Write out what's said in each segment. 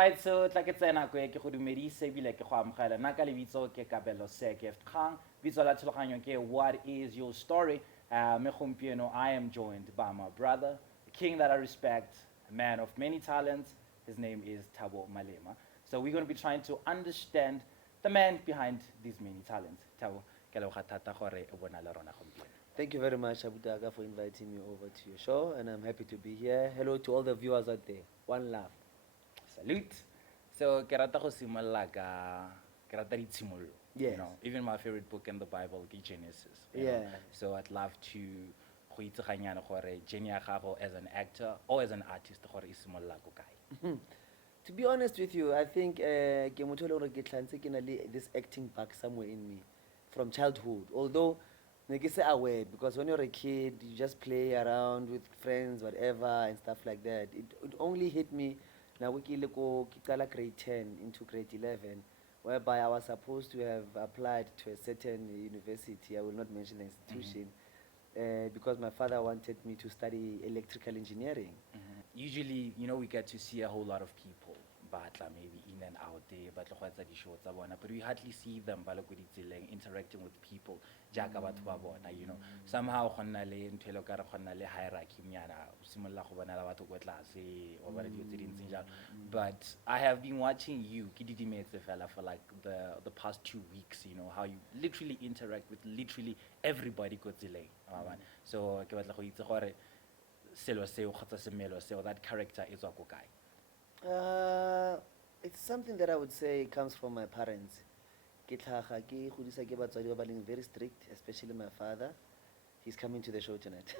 Right, so tla ke tsena ko ke go dumedise bile ke go amogela nna ka lebitso ke Kabelo se gift kgang bitso la tlhaloganyo ke what is your story me gompieno I am joined by my brother the king that I respect a man of many talents his name is Thabo Malema so we're going to be trying to understand the man behind these many talents Thabo ke leboga thata gore o bona le rona gompieno. Thank you very much, Abutaga, for inviting me over to your show, and I'm happy to be here. Hello to all the viewers out there. One love. Salute. So ke rata go simolola ka ke rata ditshimololo. You Yes. know, even my favorite book in the Bible, ke Genesis. You Yeah. know? So I'd love to go itseganyana gore journey ya gago as an actor or as an artist gore e simolola ko kae. To be honest with you, I think ke motho e leng gore ke tlhantse ke na le this acting bug somewhere in me from childhood. Although ne ke se aware, because when you're a kid, you just play around with friends, whatever, and stuff like that. It only hit me now ke qala grade 10 into grade 11, whereby I was supposed to have applied to a certain university. I will not mention the institution. Because my father wanted me to study electrical engineering. Usually, you know, we get to see a whole lot of people, batla maybe in and out there, batla go etsa di-show tsa bona, but we hardly see them ba le ko ditseleng interacting with people jaaka batho ba bona, you know. Somehow go nna le ntho e le kare go nna le hierarchy nyana, o simolola go bona la batho ko tlase, o bona dilo tse di ntseng jalo. But I have been watching you, ke didimetse fela, for like the past 2 weeks, you know, how you literally interact with literally everybody ko tseleng. So ke batla go itse gore selo seo kgotsa semelo seo that character e tswa ko kae. It's something that I would say comes from my parents. Ke tlhaga ke godisa ke batswadi ba ba leng very strict, especially my father. He's coming to the show tonight.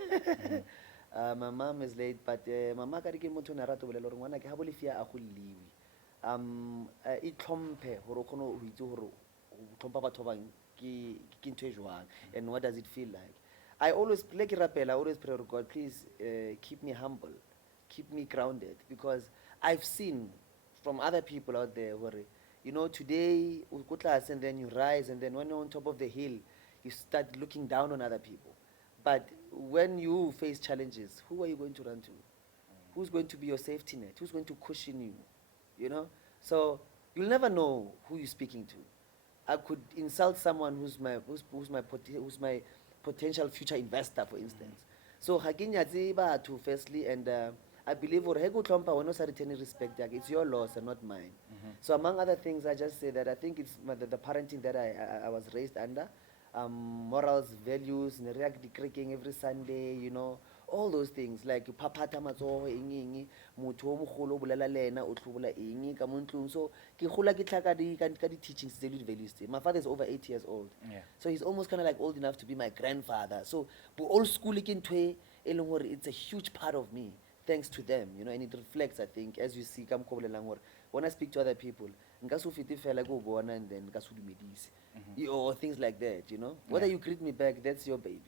My mom is late, but mama ka re ke motho o ne a rata go bolela gore ngwana ke ha bolefia a go lliwe. E tlhomphe gore o kgone go itse gore go tlhompha batho ba bang ke ntho e jwang, and what does it feel like. I always play rapela, I always pray to God, please keep me humble, keep me grounded, because I've seen from other people out there where, you know, today you go class and then you rise, and then when you're on top of the hill, you start looking down on other people. But when you face challenges, who are you going to run to? Who's going to be your safety net? Who's going to cushion you? You know? So you'll never know who you're speaking to. I could insult someone who's my potential future investor, for instance. So ga ke nyatse batho firstly, and I believe gore he go tlhompha wena o sa return respect, it's your loss and not mine. So among other things, I just say that I think it's the parenting that I was raised under, morals, values, ne re ya di-kerekeng every Sunday, you know, all those things, like phaphatha matsogo eng motho o mogolo o bolela le ena o tlhobola eng ka mo ntlong. So ke gola ke tlha ka di-teachings tse le di-values tse. My father is over 80 years old. Yeah. So he's almost kind of like old enough to be my grandfather. So old school ke ntho e leng gore it's a huge part of me, thanks to them, you know, and it reflects, I think, as you see ka mokgwa o bolelang gore when I speak to other people, nka se o fete fela ke o bona and then nka se o dumedise, or things like that, you know. Whether you greet me back, that's your baby.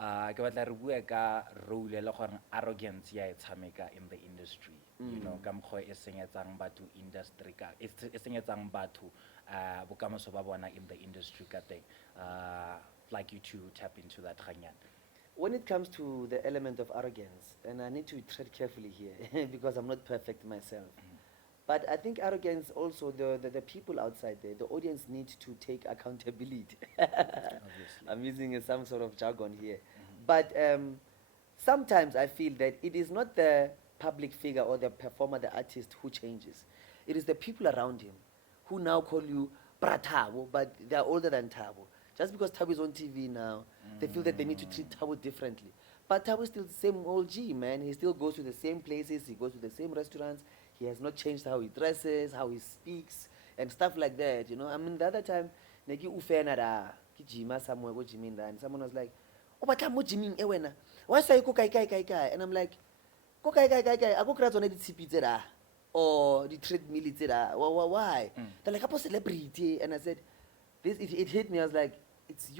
Ke batla re bue ka role le gore arrogance ya e tshameka in the industry, you know, ka mokgwa e senyetsang batho industry ka e senyetsang batho bokamoso ba bona in the industry ka teng. Like you to tap into that ganyana. When it comes to the element of arrogance, and I need to tread carefully here because I'm not perfect myself, but I think arrogance also, the people outside there, the audience needs to take accountability. Obviously. I'm using some sort of jargon here. But sometimes I feel that it is not the public figure or the performer, the artist who changes. It is the people around him who now call you Thabo, but they are older than Thabo. Just because Thabo is on TV now, they feel that they need to treat Thabo differently. But Thabo is still the same old G, man. He still goes to the same places, he goes to the same restaurants. He has not changed how he dresses, how he speaks, and stuff like that, you know. I mean, the other time, negi ufena da, ki jima somewhere, go jimin da, and someone was like, oh, but I'm jiming ewena. Why say ko kai? And I'm like, ko kai, ako kra tsone di tshipi tse da, or the treadmill tse da. Why? They're like, I'm a celebrity, and I said, it hit me. I was like, it's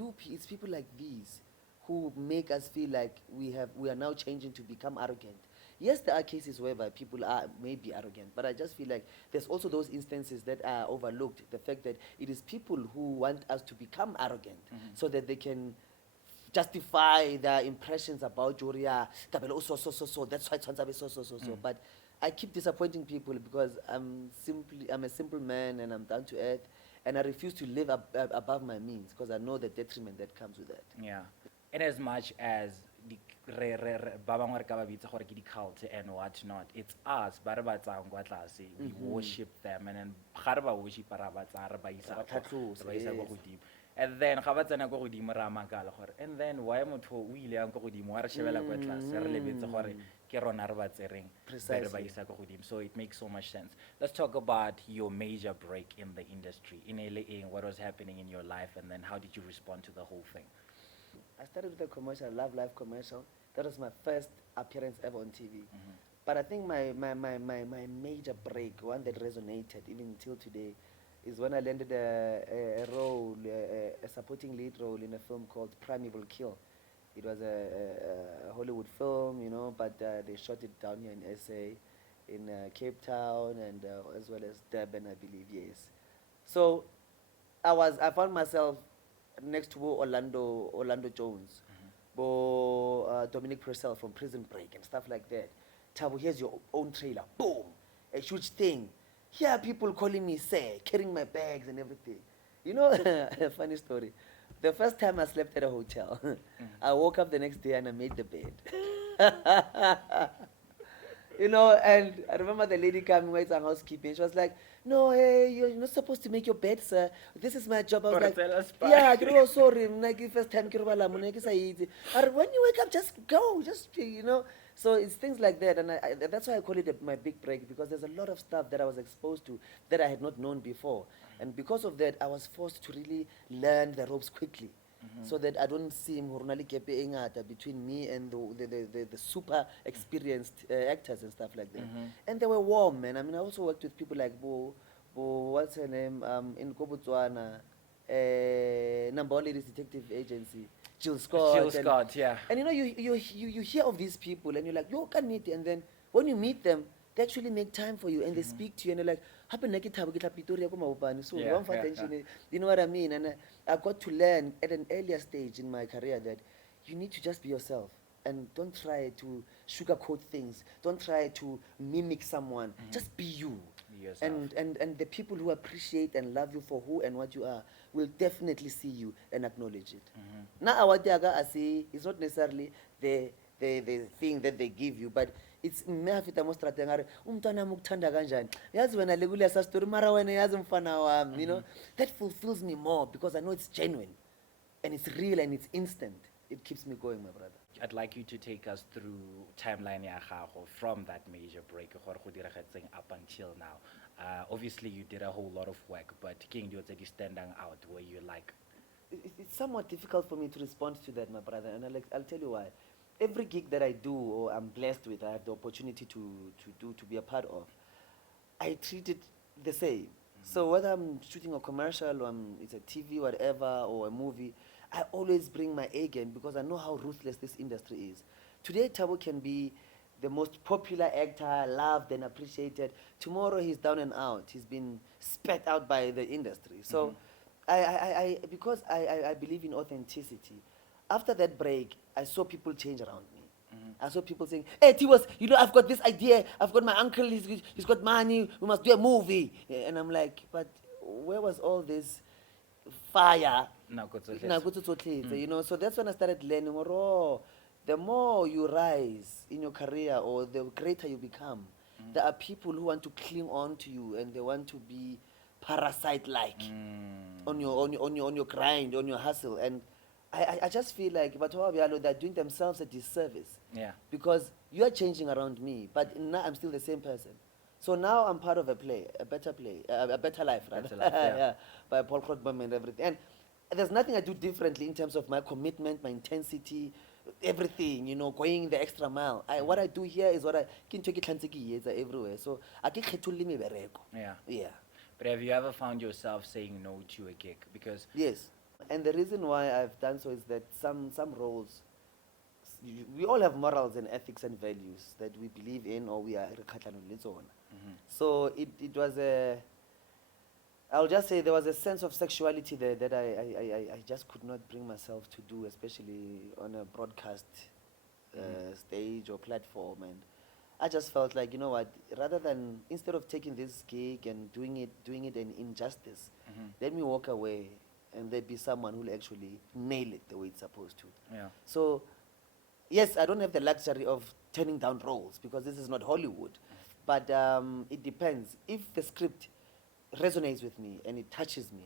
people like these who make us feel like we are now changing to become arrogant. Yes, there are cases whereby people are maybe arrogant, but I just feel like there's also those instances that are overlooked. The fact that it is people who want us to become arrogant so that they can justify their impressions about Joria. So. That's why it's so. But I keep disappointing people because I'm a simple man and I'm down to earth, and I refuse to live above my means because I know the detriment that comes with that. Yeah. In as much as ba bangwe re ka ba bitsa gore ke di-cult and what not, it's us ba re ba tsayang kwa tlase, we worship them, and then ga re ba worship ra ba tsaya re ba isa Ra ba tlhatlhosa, kwa yes. godimo, and then ga ba tsena kwa godimo re a makala gore, and then why motho o ile yang kwa godimo wa re shebela kwa tlase re lebetse gore ke rona re ba tsereng be re ba Precisely. isa kwa godimo. So it makes so much sense. Let's talk about your major break in the industry. In LA, what was happening in your life, and then how did you respond to the whole thing? I started with a commercial, Love Life commercial. That was my first appearance ever on TV. But I think my major break, one that resonated even till today, is when I landed a role, a supporting lead role in a film called Primeval Kill. It was a Hollywood film, but they shot it down here in SA, in Cape Town, and as well as Durban, I believe, yes. So I found myself next to Orlando Jones, Dominic Purcell from Prison Break and stuff like that. Thabo, here's your own trailer. Boom, a huge thing. Here are people calling me sir, carrying my bags and everything. A funny story. The first time I slept at a hotel, I woke up the next day and I made the bed. And I remember the lady coming with her housekeeping. She was like, "No, hey, you're not supposed to make your bed, sir. This is my job." I was like, "Yeah, sorry. First time, when you wake up, just go, So it's things like that, and that's why I call it my big break, because there's a lot of stuff that I was exposed to that I had not known before, and because of that, I was forced to really learn the ropes quickly. So that I don't seem between me and the super experienced actors and stuff like that. And they were warm, man. I mean, I also worked with people like what's her name, in Botswana, Number One Ladies Detective Agency, Jill Scott. Yeah. And you hear of these people and you're like, yo, can meet, and then when you meet them, they actually make time for you and they speak to you and you're like, so Yeah, don't yeah, attention. You know what I mean? And I got to learn at an earlier stage in my career that you need to just be yourself and don't try to sugarcoat things. Don't try to mimic someone. Just be you. Yourself. And the people who appreciate and love you for who and what you are will definitely see you and acknowledge it. Now, what I say is not necessarily the thing that they give you, but it's mehafita mo strateng are umntwana mukuthanda kanjani yazi wena lekule sa story mara wena yazi mfana wami, that fulfills me more because I know it's genuine and it's real and it's instant. It keeps me going, my brother. I'd like you to take us through timeline ya gago from that major break up until now. Obviously, you did a whole lot of work, but King Dio said standing out where you like. It's somewhat difficult for me to respond to that, my brother, and I'll tell you why. Every gig that I do or I'm blessed with, I have the opportunity to be a part of, I treat it the same. So whether I'm shooting a commercial or it's a TV, whatever, or a movie, I always bring my A game because I know how ruthless this industry is. Today, Thabo can be the most popular actor, loved and appreciated. Tomorrow, he's down and out. He's been spat out by the industry. So, because I believe in authenticity, after that break, I saw people change around me. I saw people saying, "Hey, Tiwas, I've got this idea. I've got my uncle. He's got money. We must do a movie." And I'm like, but where was all this fire? So that's when I started learning. The more you rise in your career, or the greater you become, there are people who want to cling on to you and they want to be parasite-like on your grind, on your hustle, and I just feel like they're doing themselves a disservice. Yeah. Because you are changing around me, but now I'm still the same person. So now I'm part of a better life, rather. Better life, yeah. By Paul Krotbaum and everything. And there's nothing I do differently in terms of my commitment, my intensity, everything, going the extra mile. What I do here is what I can take it everywhere. So I can Yeah. Yeah. But have you ever found yourself saying no to a gig? Because Yes. And the reason why I've done so is that some roles, we all have morals and ethics and values that we believe in or we are. So it was I'll just say there was a sense of sexuality there that I just could not bring myself to do, especially on a broadcast stage or platform. And I just felt like, you know what, rather than, instead of taking this gig and doing it an injustice, let me walk away and there be someone who will actually nail it the way it's supposed to. Yeah. So, yes, I don't have the luxury of turning down roles because this is not Hollywood. But it depends. If the script resonates with me and it touches me,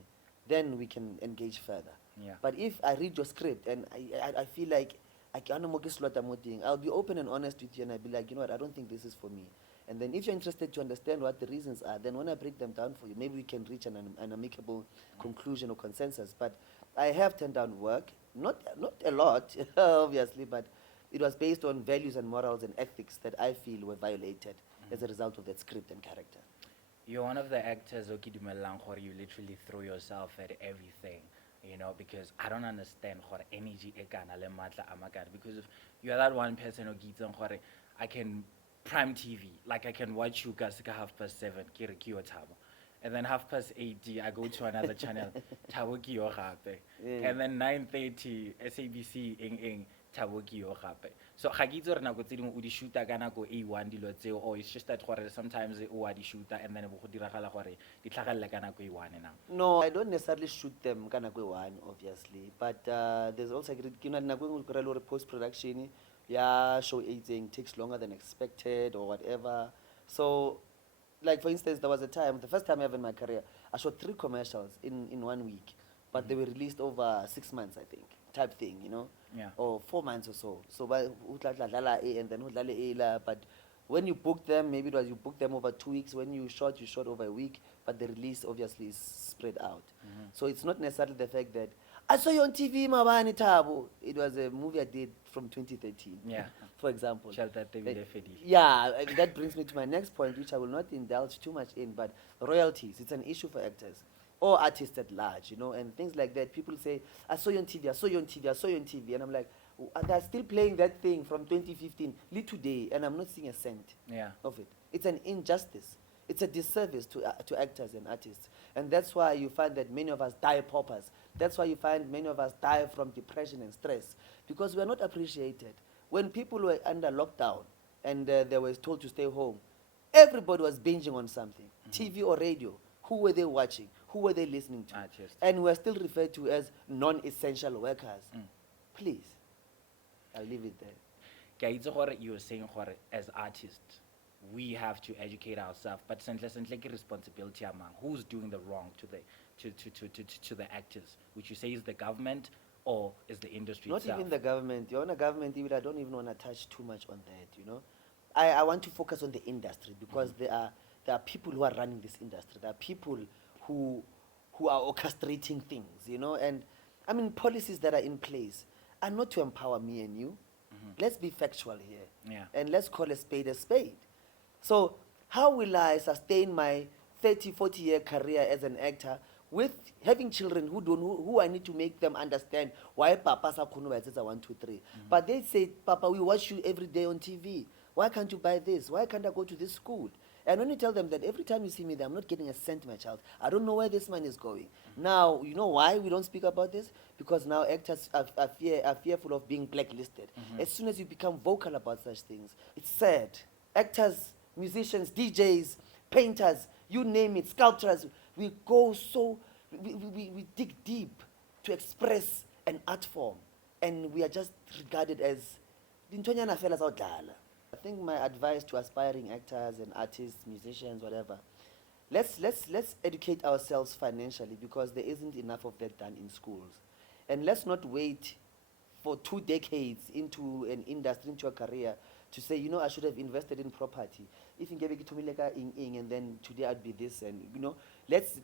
then we can engage further. Yeah. But if I read your script and I feel like I'll be open and honest with you and I'll be like, you know what, I don't think this is for me. And then if you're interested to understand what the reasons are, then when I break them down for you, maybe we can reach an amicable conclusion or consensus. But I have turned down work, not a lot, obviously, but it was based on values and morals and ethics that I feel were violated as a result of that script and character. You're one of the actors, Oki Dumelang, where you literally throw yourself at everything, you know, because I don't understand how energy ekana le matla amakan. Because if you're that one person who gets on I can prime TV, like I can watch you guys at 7:30, kiri kiyo Thabo. And then 8:30, I go to another channel, Thabo kiyo gape. And then 9:30, SABC ing Thabo kiyo gape. So ga ke itse re nako tse dingwe o di shoota ka nako A1 dilo tseo, or it's just that gore sometimes o a di shoota and then go diragala gore di tlhagelela ka nako A1 now. No, I don't necessarily shoot them kana kwe one, obviously, but there's also post production, yeah, show aging takes longer than expected or whatever. So, like for instance, there was a time, the first time ever in my career, I shot 3 commercials in 1 week, but they were released over 6 months, I think, type thing, you know, Yeah. or 4 months or so. So, and then but when you book them, maybe it was you book them over 2 weeks. When you shot over a week, but the release obviously is spread out. So it's not necessarily the fact that I saw you on TV, Mabani Thabo. It was a movie I did from 2013. Yeah. For example. Yeah, that brings me to my next point, which I will not indulge too much in, but royalties. It's an issue for actors or artists at large, you know, and things like that. People say, I saw you on TV, I saw you on TV, I saw you on TV. And I'm like, they're still playing that thing from 2015, lit today, and I'm not seeing a cent of it. It's an injustice. It's a disservice to actors and artists. And that's why you find that many of us die paupers. That's why you find many of us die from depression and stress, because we're not appreciated. When people were under lockdown and they were told to stay home, everybody was binging on something, TV or radio. Who were they watching? Who were they listening to? Artists. And we're still referred to as non-essential workers. Please, I'll leave it there. Ke itse gore you're saying gore as artists we have to educate ourselves, but sentle ke responsibility among who's doing the wrong to the actors, which you say is the government or is the industry Not itself? even the government. You're on a government, even I don't even want to touch too much on that, you know. I want to focus on the industry because there are people who are running this industry. There are people who are orchestrating things, you know. And I mean, policies that are in place are not to empower me and you. Let's be factual here. Yeah. And let's call a spade a spade. So how will I sustain my 30, 40-year career as an actor with having children who I need to make them understand why Papa sa 1, 2, 3. But they say, Papa, we watch you every day on TV. Why can't you buy this? Why can't I go to this school? And when you tell them that every time you see me there, I'm not getting a cent, my child. I don't know where this money is going. Now, you know why we don't speak about this? Because now actors are fearful of being blacklisted. As soon as you become vocal about such things, it's sad. Actors, musicians, DJs, painters, you name it, sculptors, we dig deep to express an art form. And we are just regarded as dintonyana fellas outdala. I think my advice to aspiring actors and artists, musicians, whatever, let's educate ourselves financially because there isn't enough of that done in schools. And let's not wait for 2 decades into an industry, into a career, to say, you know, I should have invested in property. If you give it to me like and then today I'd be this, and you know, let's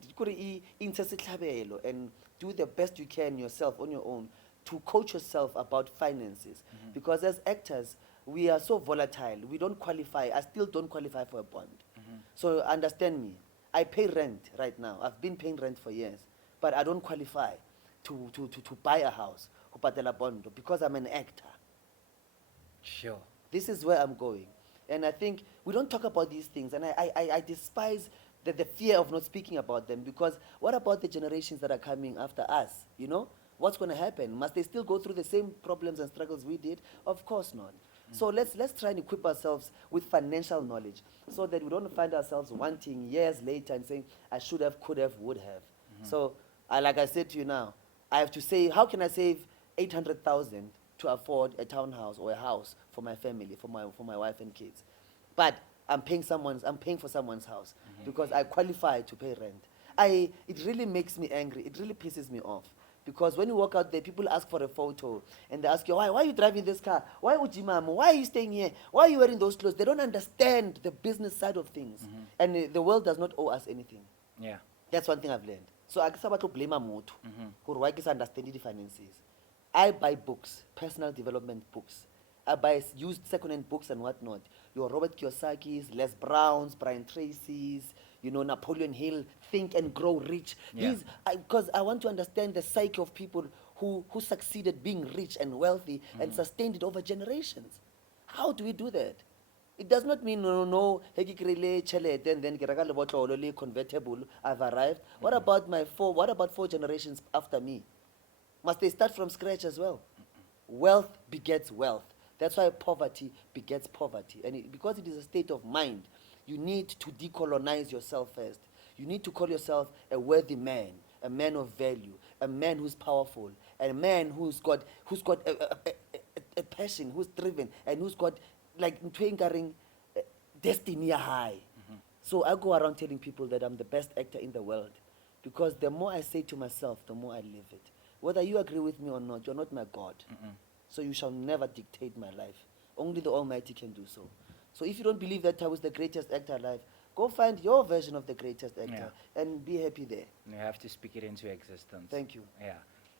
and do the best you can yourself on your own to coach yourself about finances. Because as actors, we are so volatile. We don't qualify. I still don't qualify for a bond. So understand me. I pay rent right now. I've been paying rent for years, but I don't qualify to buy a house, a bond, because I'm an actor. Sure. This is where I'm going. And I think we don't talk about these things. And I despise the fear of not speaking about them, because what about the generations that are coming after us? You know, what's going to happen? Must they still go through the same problems and struggles we did? Of course not. So let's try and equip ourselves with financial knowledge so that we don't find ourselves wanting years later and saying, I should have, could have, would have. So like I said to you now, I have to say, how can I save 800,000 to afford a townhouse or a house for my family, for my wife and kids? But I'm paying for someone's house because I qualify to pay rent. It really makes me angry. It really pisses me off. Because when you walk out there, people ask for a photo and they ask you, why are you driving this car? Why Ujimamo? Why are you staying here? Why are you wearing those clothes? They don't understand the business side of things. And the world does not owe us anything. Yeah. That's one thing I've learned. So I can't blame Moto who why understand the finances. I buy books, personal development books. I buy used second-hand books and whatnot. Your Robert Kiyosaki's, Les Brown's, Brian Tracy's, Napoleon Hill, Think and Grow Rich. Yeah. Because I want to understand the psyche of people who succeeded being rich and wealthy and sustained it over generations. How do we do that? It does not mean no, and then convertible, I've arrived. What about 4 generations after me? Must they start from scratch as well? Wealth begets wealth. That's why poverty begets poverty. And because it is a state of mind, you need to decolonize yourself first. You need to call yourself a worthy man, a man of value, a man who's powerful, a man who's got a passion, who's driven, and who's got destiny high. So I go around telling people that I'm the best actor in the world, because the more I say to myself, the more I live it. Whether you agree with me or not, you're not my God. So you shall never dictate my life. Only the Almighty can do so. So if you don't believe that I was the greatest actor alive, go find your version of the greatest actor and be happy there. You have to speak it into existence. Thank you. Yeah.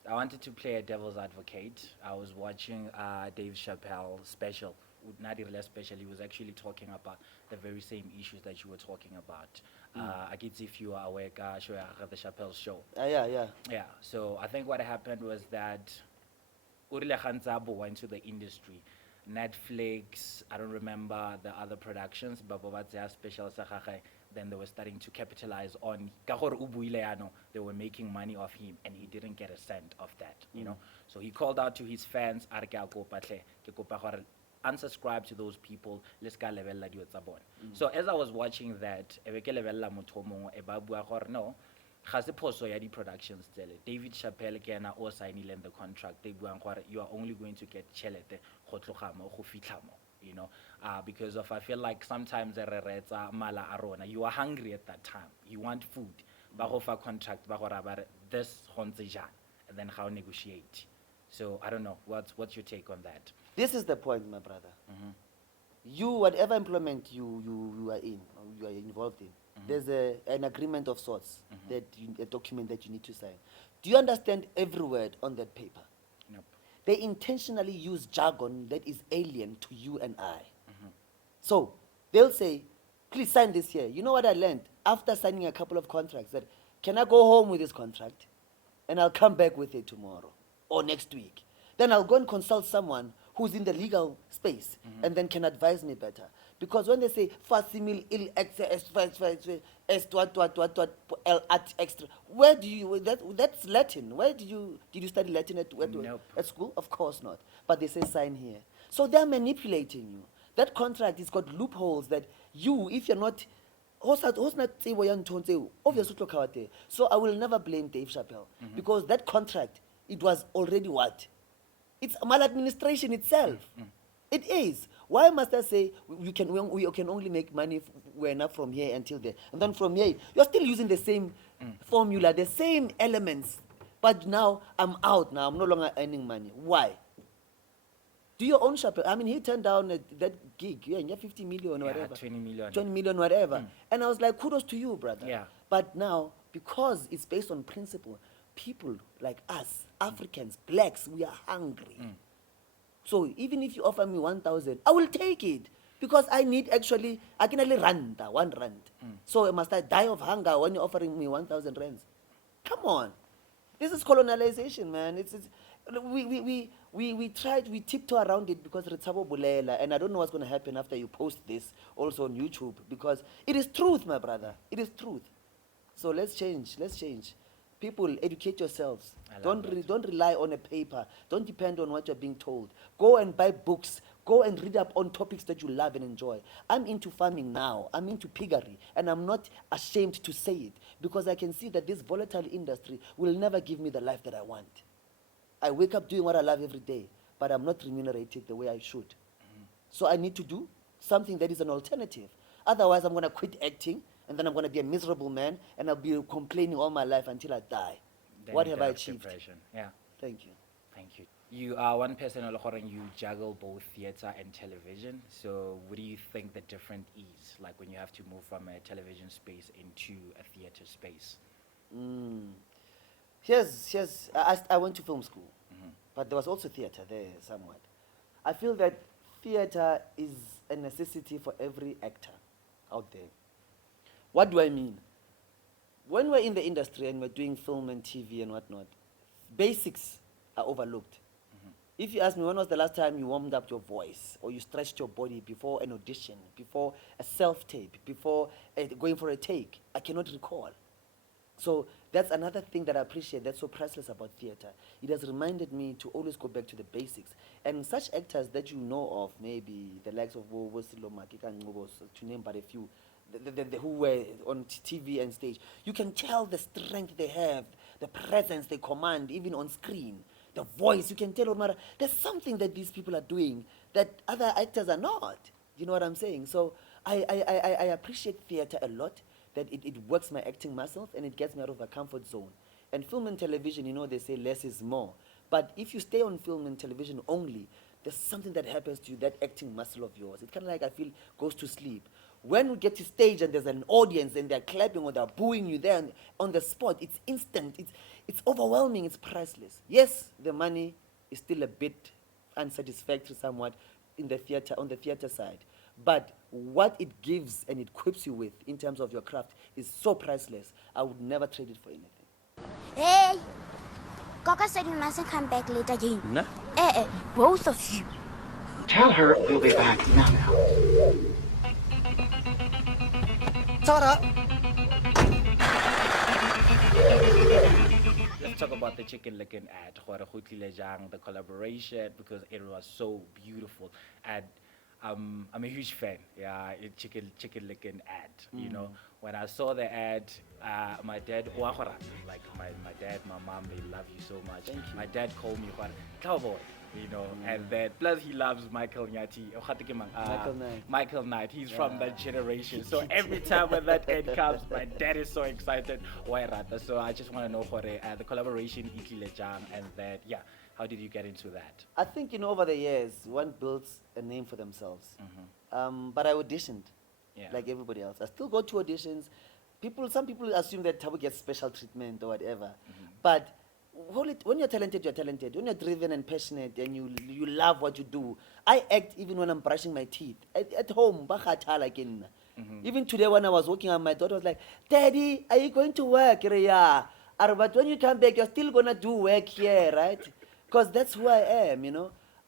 I wanted to play a devil's advocate. I was watching Dave Chappelle's special. Not really special. He was actually talking about the very same issues that you were talking about. I guess if you are aware, the Chappelle show. Yeah. Yeah. So I think what happened was that Urile Thabo went to the industry. Netflix, I don't remember the other productions, but special then they were starting to capitalize on they were making money off him and he didn't get a cent of that, So he called out to his fans, unsubscribe to those people, let's go level la dio tsa bona. So as I was watching that, no, ga se phoso ya di-productions tsele. David Chappelle ke ena o signile the contract, they buang gore you are only going to get tšhelete go tloga mo go fitlha mo, because of I feel like sometimes mala a rona, you are hungry at that time, you want food, ba go fa contract ba gore ba re this go ntse jang, and then how negotiate. So I don't know, what's your take on that? This is the point, my brother. You, whatever employment you are in, or you are involved in, there's an agreement of sorts, a document that you need to sign. Do you understand every word on that paper? Nope. They intentionally use jargon that is alien to you and I. So they'll say, please sign this here. You know what I learned? After signing a couple of contracts, that can I go home with this contract and I'll come back with it tomorrow or next week? Then I'll go and consult someone who's in the legal space and then can advise me better. Because when they say facsimile il extra, where do you that's Latin? Where did you study Latin at school? Of course not. But they say sign here. So they're manipulating you. That contract has got loopholes that you, if you're not obviously. So I will never blame Dave Chappelle because that contract, it was already what? It's maladministration itself. It is. Why must I say we can only make money enough from here until there, and then from here you're still using the same formula, the same elements, but now I'm out. Now I'm no longer earning money. Why? Do your own Chappelle. I mean, he turned down that gig. Yeah, 50 million or whatever. 20 million. 20 million, whatever. And I was like, kudos to you, brother. Yeah. But now, because it's based on principle, people like us, Africans, blacks, we are hungry. So even if you offer me 1,000, I will take it. Because I can only rand, 1 rand. So must I die of hunger when you're offering me 1,000 rands? Come on. This is colonialization, man. we tiptoe around it because it's Thabo Malema, and I don't know what's going to happen after you post this also on YouTube, because it is truth, my brother. It is truth. So let's change. People, educate yourselves. Don't rely on a paper. Don't depend on what you're being told. Go and buy books. Go and read up on topics that you love and enjoy. I'm into farming now. I'm into piggery, and I'm not ashamed to say it, because I can see that this volatile industry will never give me the life that I want. I wake up doing what I love every day, but I'm not remunerated the way I should. So I need to do something that is an alternative. Otherwise, I'm going to quit acting, and then I'm going to be a miserable man, and I'll be complaining all my life until I die. Then What you have I develop achieved? depression. Yeah. Thank you. Thank you. You are one person, Olokoran, you juggle both theater and television. So what do you think the difference is, like when you have to move from a television space into a theater space? I went to film school, but there was also theater there somewhat. I feel that theater is a necessity for every actor out there. What do I mean? When we're in the industry and we're doing film and TV and whatnot, basics are overlooked. If you ask me, when was the last time you warmed up your voice or you stretched your body before an audition, before a self-tape, before going for a take, I cannot recall. So that's another thing that I appreciate that's so priceless about theater. It has reminded me to always go back to the basics. And such actors that you know of, maybe the likes of Wosilo Makika Ngobos, to name but a few, who were on TV and stage, you can tell the strength they have, the presence they command, even on screen, the voice. You can tell, there's something that these people are doing that other actors are not. You know what I'm saying? So I appreciate theater a lot, that it works my acting muscles and it gets me out of a comfort zone. And film and television, they say less is more. But if you stay on film and television only, there's something that happens to you, that acting muscle of yours. It kind of like, I feel, goes to sleep. When we get to stage and there's an audience and they're clapping or they're booing you there on the spot, it's instant, it's overwhelming, it's priceless. Yes, the money is still a bit unsatisfactory somewhat on the theater side. But what it gives and it equips you with in terms of your craft is so priceless. I would never trade it for anything. Hey! Kaka said you mustn't come back late again. No? Both of you. Tell her we'll be back now. Tara! Let's talk about the Chicken Licken ad, the collaboration, because it was so beautiful. And I'm a huge fan. Yeah, Chicken Licken ad. When I saw the ad, my dad, like my dad, my mom, they love you so much. Thank you. My dad called me cowboy. And then plus he loves Michael Nyati. Michael Knight. He's from that generation. So every time when that ad comes, my dad is so excited. So I just want to know the collaboration and that, how did you get into that? I think, over the years, one builds a name for themselves. But I auditioned, like everybody else. I still go to auditions. Some people assume that Thabo gets special treatment or whatever. But when you're talented, you're talented. When you're driven and passionate and you love what you do. I act even when I'm brushing my teeth. At home, even today when I was working on my daughter was like, Daddy, are you going to work? Yeah. But when you come back, you're still going to do work here, right? Because that's who I am,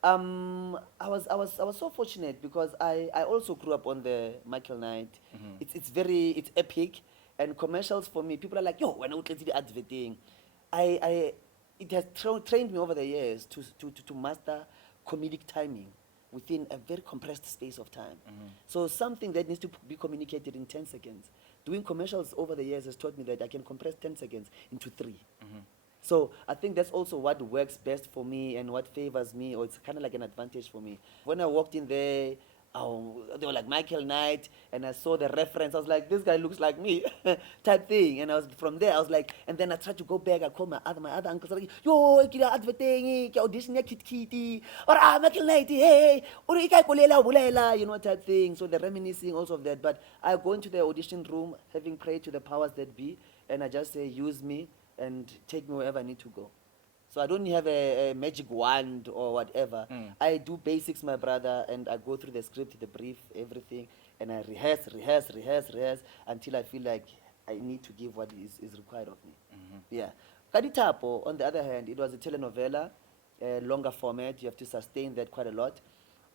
I was so fortunate because I also grew up on the Michael Knight. It's epic, and commercials for me, people are like, yo, when I look at the advertising, it has trained me over the years to master comedic timing within a very compressed space of time. So something that needs to be communicated in 10 seconds. Doing commercials over the years has taught me that I can compress 10 seconds into 3. So I think that's also what works best for me and what favors me, or it's kind of like an advantage for me. When I walked in there, they were like Michael Knight, and I saw the reference. I was like, this guy looks like me, type thing. And from there, I was like, and then I tried to go back. I called my other uncles, like, yo, kila advertising, audition ya kitty, or Michael Knight, hey, or type thing. So they're reminiscing also of that. But I go into the audition room, having prayed to the powers that be, and I just say, use me and take me wherever I need to go. So I don't have a magic wand or whatever. I do basics, my brother, and I go through the script, the brief, everything, and I rehearse until I feel like I need to give what is required of me. Yeah. Kaditapo, on the other hand, it was a telenovela, longer format. You have to sustain that quite a lot.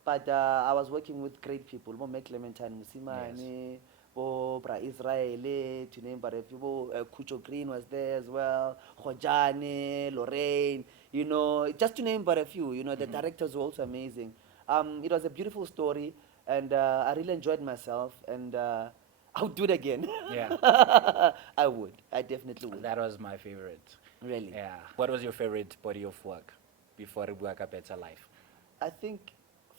But I was working with great people. Bo Mac Clementine Musimane, Bo Bra Israel, to name but a few. Kucho Green was there as well. Khojane, Lorraine, you know, just to name but a few. You know, the directors were also amazing. It was a beautiful story, and I really enjoyed myself. And I would do it again. Yeah. I would. I definitely would. That was my favorite. Really. Yeah. What was your favorite body of work before Rebuaka Better Life? I think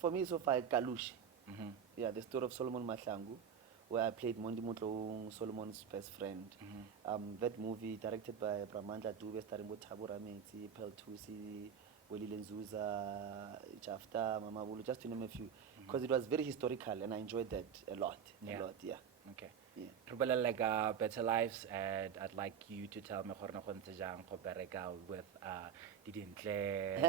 for me so far Kalushi. Mm-hmm. Yeah, the story of Solomon Mahlangu, where I played Mondi Mutlo, Solomon's best friend. That movie directed by Bramandla Dube, starring with Thabo Malema, Pel Tusi, Weli Lenzuza, Jafta, Mama Bulu, just to name a few. Because it was very historical and I enjoyed that a lot. Yeah. A lot, yeah. Okay. Yeah. Rubala like Better Lives, and I'd like you to tell me with Didintle,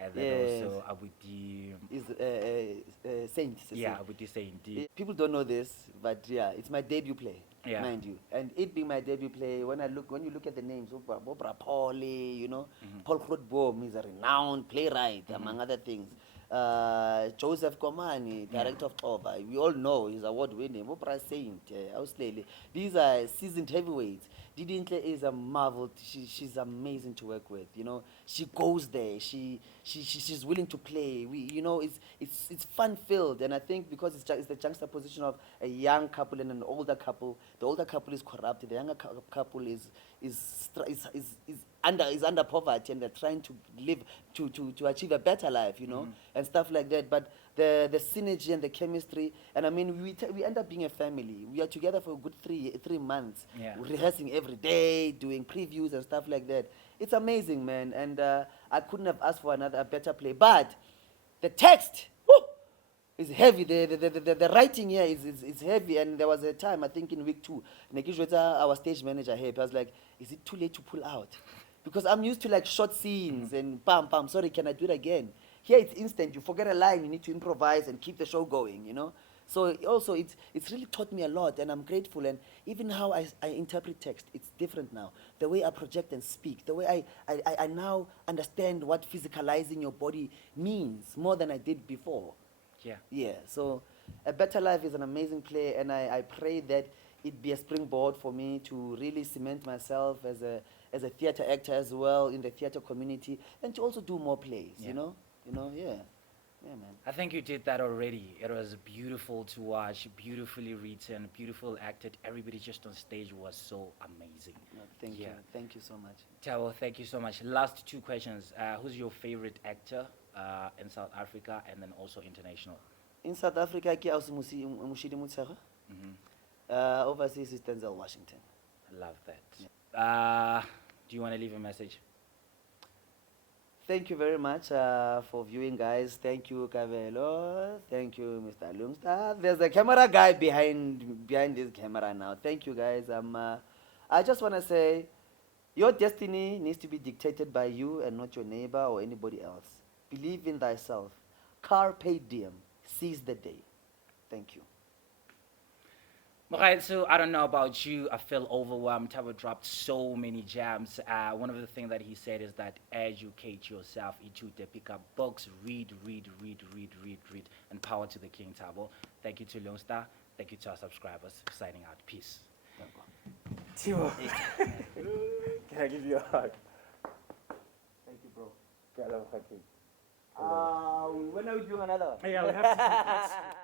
and then Yes. also Abuti. Is Saint. Yeah, Abuti Saint. People don't know this, but yeah, it's my debut play, Yeah. mind you. And it being my debut play, when you look at the names, Bobra Pauli, you know, Paul Grootboom is a renowned playwright, among other things. Joseph Komani, director of Toba, we all know he's award-winning. Bobra Saint, Auslele. These are seasoned heavyweights. Didintle is a marvel. She's amazing to work with. You know, she goes there. She's willing to play. You know, it's fun filled, and I think because it's the juxtaposition of a young couple and an older couple. The older couple is corrupt. The younger couple is under poverty, and they're trying to live to achieve a better life. You know, and stuff like that. But the synergy and the chemistry, and I mean, we end up being a family. We are together for a good 3 months, rehearsing every day, doing previews and stuff like that. It's amazing, man, and I couldn't have asked for a better play. But the text, woo, is heavy. The writing here is heavy, and there was a time, I think in week 2, our stage manager here, I was like, is it too late to pull out? Because I'm used to like short scenes and bam, sorry, can I do it again? Here it's instant. You forget a line, you need to improvise and keep the show going, you know? So also it's really taught me a lot, and I'm grateful. And even how I interpret text, it's different now. The way I project and speak, the way I now understand what physicalizing your body means more than I did before. Yeah. Yeah, so A Better Life is an amazing play, and I pray that it be a springboard for me to really cement myself as a theater actor as well in the theater community, and to also do more plays, Yeah. you know, yeah. Yeah, man. I think you did that already. It was beautiful to watch, beautifully written, beautiful acted. Everybody just on stage was so amazing. No, thank you so much. Thabo, thank you so much. Last 2 questions. Who's your favorite actor in South Africa and then also international? In South Africa, ke ausi Mushidi Mutshega. Overseas is Denzel Washington. I love that. Do you want to leave a message? Thank you very much for viewing, guys. Thank you, Kavelo. Thank you, Mr. Lungstar. There's a camera guy behind this camera now. Thank you, guys. I just want to say, your destiny needs to be dictated by you and not your neighbor or anybody else. Believe in thyself. Carpe diem. Seize the day. Thank you. Alright, so I don't know about you, I feel overwhelmed. Thabo dropped so many gems. One of the things that he said is that educate yourself. Pick up books, read, and power to the King, Thabo. Thank you to Lone Star. Thank you to our subscribers. Signing out. Peace. Timo, can I give you a hug? Thank you, bro. I love hugging. When are we doing another one? Yeah, we have to do that.